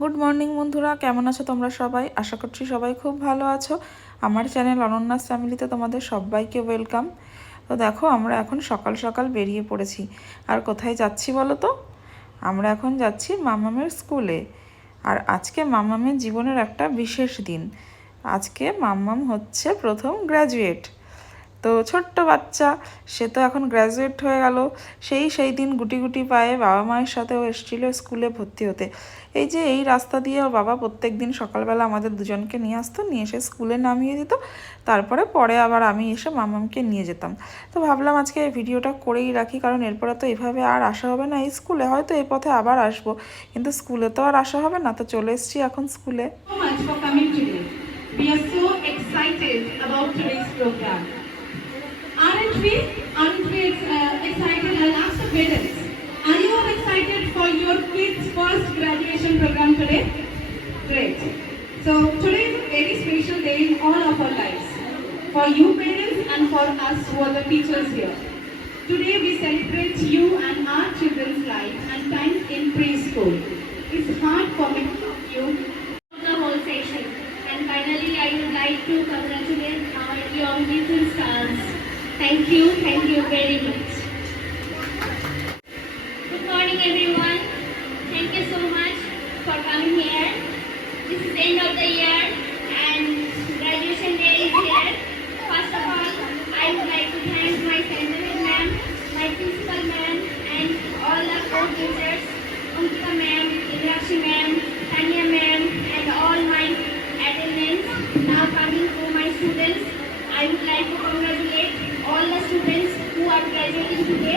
Good morning বন্ধুরা। কেমন আছো তোমরা সবাই? আশা করছি সবাই খুব ভালো আছো। আমার চ্যানেল অনন্যাস ফ্যামিলিতে তোমাদের সবাইকে ওয়েলকাম তো দেখো, আমরা এখন সকাল সকাল বেরিয়ে পড়েছি। আর কোথায় যাচ্ছি বলো তো? আমরা এখন যাচ্ছি মামামের স্কুলে আর আজকে মামামের জীবনের একটা বিশেষ দিন। আজকে মাম্মাম হচ্ছে প্রথম গ্র্যাজুয়েট তো ছোট্ট বাচ্চা, সে তো এখন গ্র্যাজুয়েট হয়ে গেল। সেই সেই দিন গুটি গুটি পায়ে বাবা মায়ের সাথে ও এসেছিল স্কুলে ভর্তি হতে। এই যে এই রাস্তা দিয়ে ওর বাবা প্রত্যেক দিন সকালবেলা আমাদের দুজনকে নিয়ে আসতো, নিয়ে এসে স্কুলে নামিয়ে দিত। তারপরে পরে আবার আমি এসে মামামকে নিয়ে যেতাম। তো ভাবলাম আজকে এই ভিডিওটা করেই রাখি, কারণ এরপরে তো এভাবে আর আসা হবে না। এই স্কুলে হয়তো এই পথে আবার আসব, কিন্তু স্কুলে তো আর আসা হবে না। তো চলে এসেছি এখন স্কুলে. We are so excited about today's program. We? Aren't we excited? I'll ask the parents. Are you all excited for your kids' first graduation program today? Great. So today is a very special day in all of our lives. For you parents and for us who are the teachers here. Today we celebrate you and our children's life and time in preschool. It's hard for me to you the whole session. And finally, I would like to congratulate our young little stars. Thank you, thank you very much. Good morning, everyone. Thank you so much for coming here. This is end of the year দিকে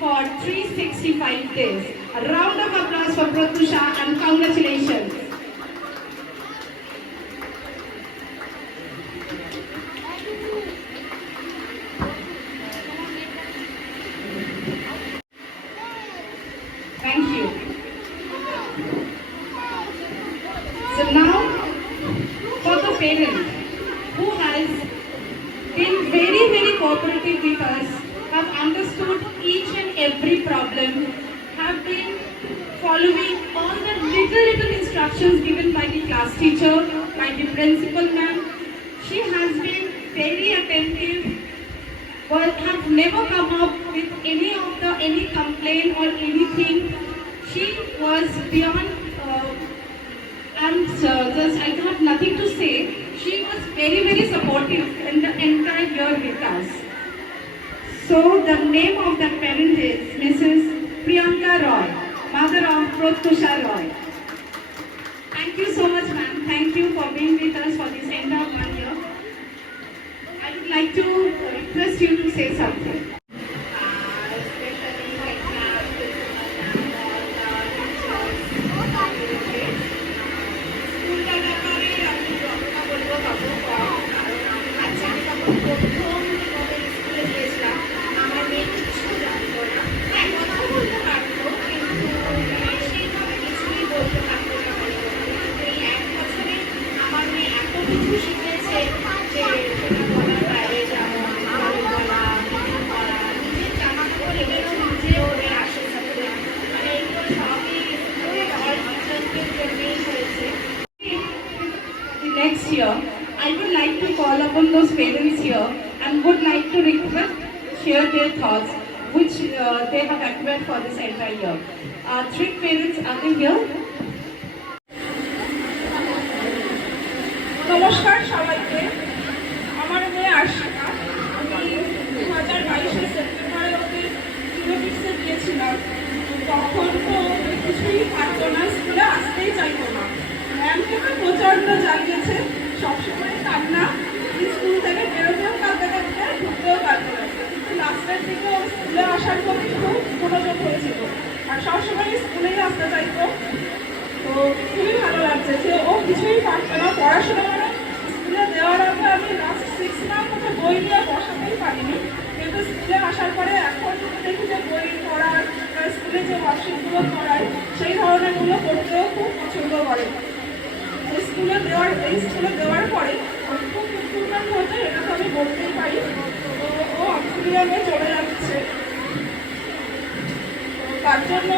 for 365 days. A round of applause for Pratusha and congratulations. Thank you. So now, for the parent who has been very, very cooperative with us, have understood each and every problem, have been following all the little, little instructions given by the class teacher, by the principal ma'am. She has been very attentive well, have never come up with any of the any complaint or anything. She was beyond. Uh, and uh, just I have nothing to say. She was very very supportive in the entire year with us. So the name of that parent is Mrs. Priyanka Roy, mother of Protusha Roy. Thank you so much, ma'am. Thank you for being with us for this entire one year. I would like to request you to say something. And would like to request share their thoughts which uh, they have acquired for this entire year. Uh, three parents are they here? নমস্কার সবাইকে আমার মেয়ে আশিকা আমি দু হাজার বাইশের সেপ্টেম্বরে ওকে জিরোটিক্সে গিয়েছিলাম তখন তো কিছুই পারতো না স্কুলে আসতেই চাইতো না ম্যামকে তো প্রচণ্ড জ্বালিয়েছে সবসময় কান্না স্কুল থেকে বেরোতেও কাঁদতে কাঁদতে ঢুকতেও কাঁদতে কাঁদতে কিন্তু লাস্টের দিকে স্কুলে আসার প্রতি খুব মনোযোগ হয়েছিল। আর সবসময় স্কুলেই আসতে চাইতো। তো খুবই ভালো লাগছে যে ও কিছুই পারতো না। পড়াশোনা মানে স্কুলে দেওয়ার আগে আমি লাস্ট সিক্স মান্থ ওকে বই নিয়ে বসাতেই পারিনি। কিন্তু স্কুলে আসার পরে এখন দেখি যে বই পড়ার স্কুলে যে ওয়ার্কশিপগুলো করায় সেই ধরনেরগুলো করতেও খুব পছন্দ করে। স্কুলে দেওয়ার, এই স্কুলে দেওয়ার পরে ওর খুব হয়েছে এটা তো আমি বলতেই পারি। ও অক্সিলিয়ামে চলে যাচ্ছে। তার জন্য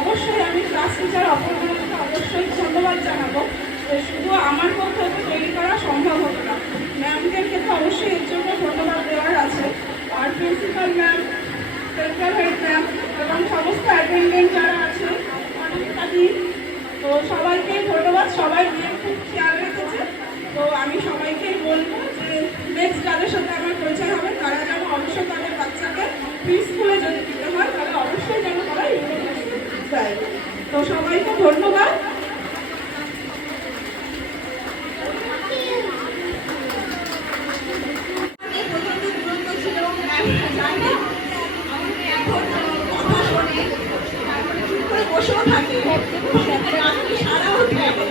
অবশ্যই আমি ক্লাস টিচার অপরগুলোকে অবশ্যই ধন্যবাদ জানাব শুধু আমার পক্ষে তৈরি করা সম্ভব হতো না। ম্যামদের ক্ষেত্রে অবশ্যই এর জন্য ধন্যবাদ দেওয়ার আছে। আর principal ma'am central head ma'am এবং সমস্ত অ্যাটেন্ডেন্ট যারা আছে অনেকটাদি তো সবাইকে ধন্যবাদ, সবাই নিয়ে খুব খেয়াল রেখেছে তো আমি সবাইকেই বলব যে নেক্সট যাদের সাথে আমার পরিচয় হবে তারা যেন অবশ্যই তাদের বাচ্চাকে প্রি স্কুলে যদি দিতে হয় তাহলে অবশ্যই যেন তারা ইউনিভার্সিটি দেয় তো সবাইকে ধন্যবাদ প্রচণ্ড দুরন্ত ছিল যায় না আমাকে এখন কথা শোনে তারপরে চুপ করে বসেও থাকে আপনি সারাও থাকে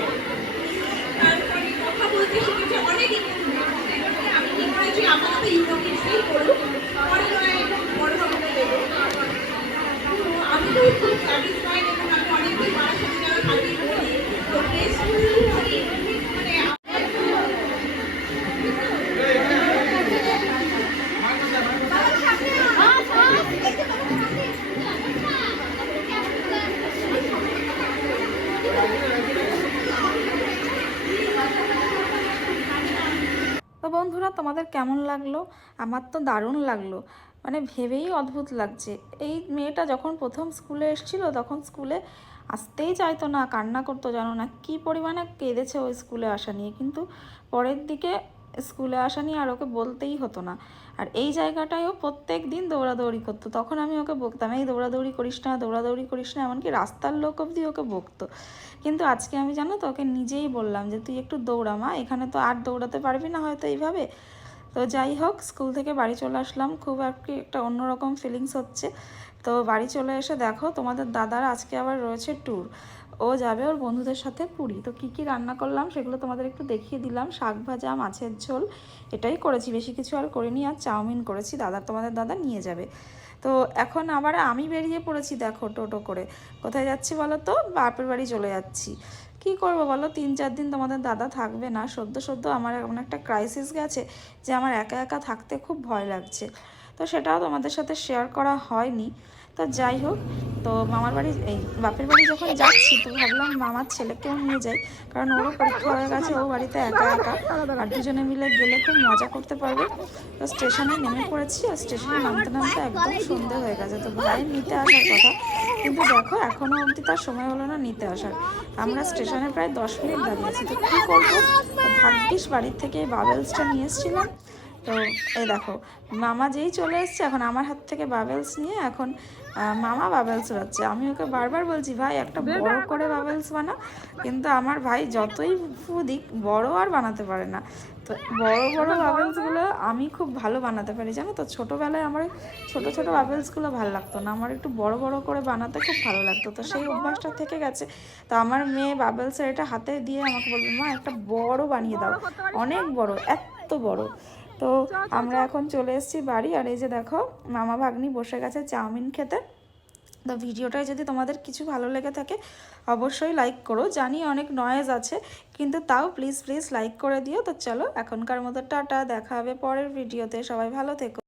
তারপরে কথা বলতে শিখেছে অনেক improvement। আমি কি করেছি আপাতত ইউরোপিক্সেই করুক পরে নয় বড় হবে দেবো তো আমি তো খুব স্যাটিসফাইড এবং আমি অনেকদিন মার সাথে যারা থাকি বলি তো প্লে স্কুল মানে তো বন্ধুরা তোমাদের কেমন লাগল? আমার তো দারুণ লাগল। মানে ভেবেই অদ্ভুত লাগছে। এই মেয়েটা যখন প্রথম স্কুলে এসেছিল, তখন স্কুলে আসতেই চাইতো না, কান্না করতো জানো না, কী পরিমাণে কেঁদেছে ওই স্কুলে আসা নিয়ে। কিন্তু পরের দিকে স্কুলে আসা নিয়ে আর ওকে বলতেই হতো না। আর এই জায়গাটায়ও প্রত্যেক দিন দৌড়াদৌড়ি করতো। তখন আমি ওকে বকতাম, এই দৌড়াদৌড়ি করিস না, দৌড়াদৌড়ি করিস না। এমনকি রাস্তার লোক অবধি ওকে বকতো। কিন্তু আজকে আমি জানো তো, ওকে নিজেই বললাম যে, তুই একটু দৌড়া মা, এখানে তো আর দৌড়াতে পারবি না হয়তো এইভাবে। তো যাই হোক, স্কুল থেকে বাড়ি চলে আসলাম। খুব আর কি একটা অন্যরকম ফিলিংস হচ্ছে। তো বাড়ি চলে এসে দেখো, তোমাদের দাদার আজকে আবার রয়েছে ট্যুর ও যাবে ওর বন্ধুদের সাথে পুরী। তো কী কী রান্না করলাম সেগুলো তোমাদের একটু দেখিয়ে দিলাম। শাক ভাজা, মাছের ঝোল, এটাই করেছি। বেশি কিছু আর করিনি। আর চাউমিন করেছি। দাদা, তোমাদের দাদা নিয়ে যাবে। তো এখন আবার আমি বেরিয়ে পড়েছি, দেখো টোটো করে। কোথায় যাচ্ছি বলো তো? বাপের বাড়ি চলে যাচ্ছি। কি করব বলো? তিন চার দিন তোমাদের দাদা থাকবে না। সদ্য সদ্য আমার এমন একটা ক্রাইসিস গেছে যে আমার একা একা থাকতে খুব ভয় লাগছে। তো সেটাও তোমাদের সাথে শেয়ার করা হয়নি। তো যাই হোক, তো মামার বাড়ি, এই বাপের বাড়ি যখন যাচ্ছি, তো ভাবলাম মামার ছেলেকেও নিয়ে যাই। কারণ ওরও পরীক্ষা হয়ে গেছে, ও বাড়িতে একা একা। আর দুজনে মিলে গেলে খুব মজা করতে পারবে। তো স্টেশনে নেমে পড়েছি, আর স্টেশনে নামতে নামতে একদম সন্ধে হয়ে গেছে। তো ভাই নিতে আসার কথা। কিন্তু দেখো এখনও অবধি তার সময় হলো না নিতে আসার। আমরা স্টেশনে প্রায় দশ মিনিট দাঁড়িয়েছি। তো কী করব? ভাগ্যিস বাড়ির থেকে বাবেলসটা নিয়ে এসেছিলাম। তো এই দেখো, মামা যেই চলে এসছে, এখন আমার হাত থেকে বাবেলস নিয়ে এখন মামা বাবেলস উড়াচ্ছে আমি ওকে বারবার বলছি ভাই একটা বড় করে বাবেলস বানা কিন্তু আমার ভাই যতই ফু দিক বড় আর বানাতে পারে না। তো বড় বড় বাবেলসগুলো আমি খুব ভালো বানাতে পারি জানো তো? ছোটোবেলায় আমার ছোট ছোট বাবেলসগুলো ভালো লাগতো না। আমার একটু বড় বড় করে বানাতে খুব ভালো লাগতো। তো সেই অভ্যাসটা থেকে গেছে। তো আমার মেয়ে বাবেলসের এটা হাতে দিয়ে আমাকে বলবে মা একটা বড় বানিয়ে দাও। অনেক বড় এত বড়। তো আমরা এখন চলে এসেছি বাড়ি আর এই যে দেখো মামা ভাগ্নি বসে গেছে চাউমিন খেতে। তো ভিডিওটায় যদি তোমাদের কিছু ভালো লেগে থাকে অবশ্যই লাইক করো। জানি অনেক নয়েজ আছে কিন্তু তাও প্লিজ প্লিজ লাইক করে দিও। তো চলো এখনকার মতো টাটা দেখা হবে পরের ভিডিওতে সবাই ভালো থেকো।